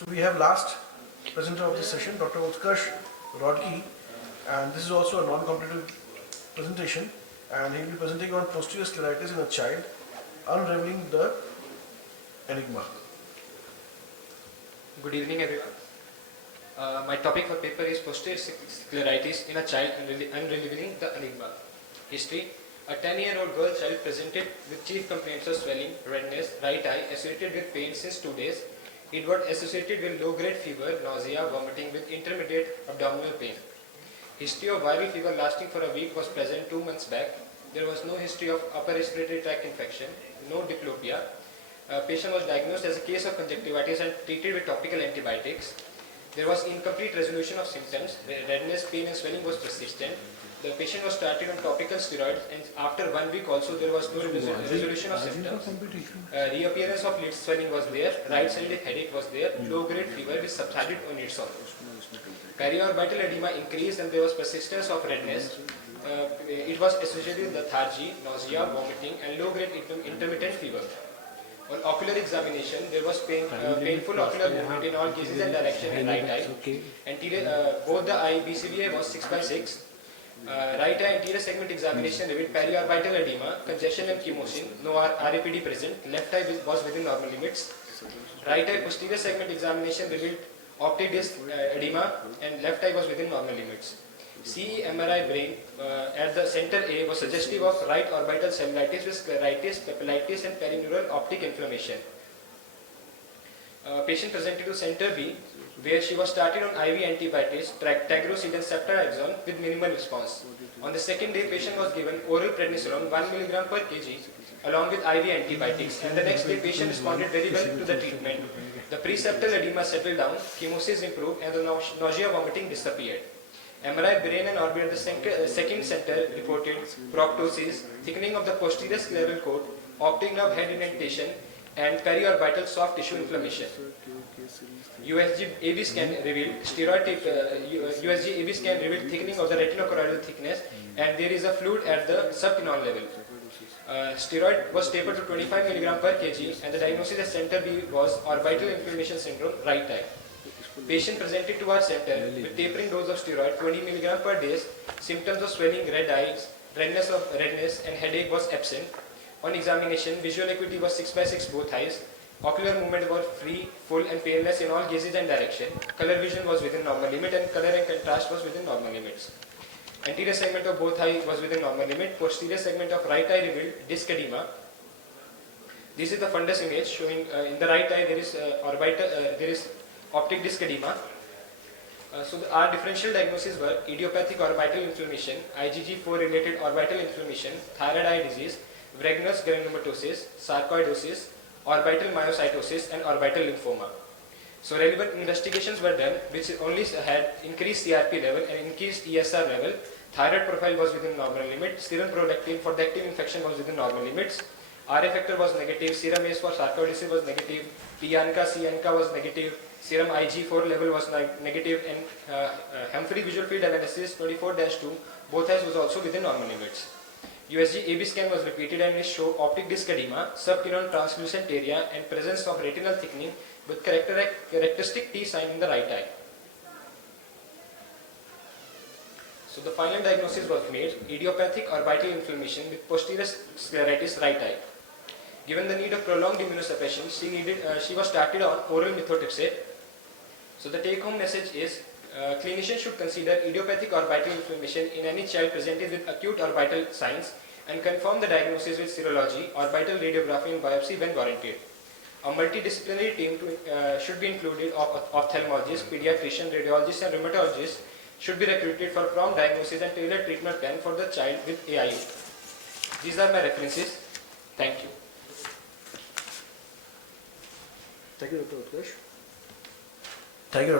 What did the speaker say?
So we have last presenter of this session, Dr. Utkarsh Roodkee, and this is also a non-competitive presentation, and he will be presenting on posterior scleritis in a child, unraveling the enigma. Good evening, everyone. My topic for paper is posterior scleritis in a child unraveling the enigma. History: a 10-year-old girl child presented with chief complaints of swelling, redness, right eye associated with pain since 2 days. It was associated with low-grade fever, nausea, vomiting with intermediate abdominal pain. History of viral fever lasting for a week was present 2 months back. There was no history of upper respiratory tract infection, no diplopia. Patient was diagnosed as a case of conjunctivitis and treated with topical antibiotics. There was incomplete resolution of symptoms. Redness, pain and swelling was persistent. The patient was started on topical steroids, and after 1 week also there was no resolution of symptoms. Reappearance of lid swelling was there. Right-sided headache was there. Low-grade fever which subsided on its own. Periorbital edema increased and there was persistence of redness. It was associated with lethargy, nausea, vomiting and low-grade intermittent fever. On ocular examination, there was painful ocular movement in all cases and direction in right eye. Both the eye BCVA was 6/6. Right eye anterior segment examination revealed periorbital edema, congestion and chemosin, no RAPD present. Left eye was within normal limits. Right eye posterior segment examination revealed optic disc edema and left eye was within normal limits. CE MRI brain at the center A was suggestive of right orbital cellulitis with scleritis, papillitis and perineural optic inflammation. Patient presented to center B where she was started on IV antibiotics, tagrosid and ceftriaxone with minimal response. On the second day, patient was given oral prednisolone 1 mg per kg along with IV antibiotics, and the next day patient responded very well to the treatment. The preseptal edema settled down, chemosis improved and the nausea vomiting disappeared. MRI brain and orbit at the second center reported proptosis, thickening of the posterior scleral cord, optic nerve head indentation and periorbital soft tissue inflammation. USG AV scan revealed USG AV scan revealed thickening of the retinochoroidal thickness and there is a fluid at the subtenon level. Steroid was tapered to 25 mg per kg and the diagnosis at center B was orbital inflammation syndrome, right eye. Patient presented to our center with tapering dose of steroid 20 mg per day. Symptoms of swelling, red eyes, redness and headache was absent. On examination, visual acuity was 6/6 both eyes. Ocular movement was free, full and painless in all gazes and direction. Color vision was within normal limit and color and contrast was within normal limits. Anterior segment of both eye was within normal limit. Posterior segment of right eye revealed disc edema. This is the fundus image showing in the right eye there is optic disc edema. Our differential diagnoses were idiopathic orbital inflammation, IgG4 related orbital inflammation, thyroid eye disease, Wegener's granulomatosis, sarcoidosis, orbital myositis and orbital lymphoma. So relevant investigations were done which only had increased CRP level and increased ESR level. Thyroid profile was within normal limit. Serum prolactin for the active infection was within normal limits. RA factor was negative. Serum ACE for sarcoidosis was negative. P-ANCA, C-ANCA was negative. Serum IG4 level was negative and Humphrey visual field analysis 24-2 both eyes was also within normal limits. USG AB scan was repeated and it showed optic disc edema, subtenon translucent area and presence of retinal thickening with characteristic T sign in the right eye. So the final diagnosis was made, idiopathic orbital inflammation with posterior scleritis, right eye. Given the need of prolonged immunosuppression, she was started on oral methotrexate. So the take-home message is, clinicians should consider idiopathic orbital inflammation in any child presented with acute orbital signs and confirm the diagnosis with serology, orbital radiography and biopsy when warranted. A multidisciplinary team should be included of ophthalmologists, pediatricians, radiologists and rheumatologists should be recruited for prompt diagnosis and tailored treatment plan for the child with AIO. These are my references. Thank you. Thank you, Dr. Utkarsh. Thank you, Dr.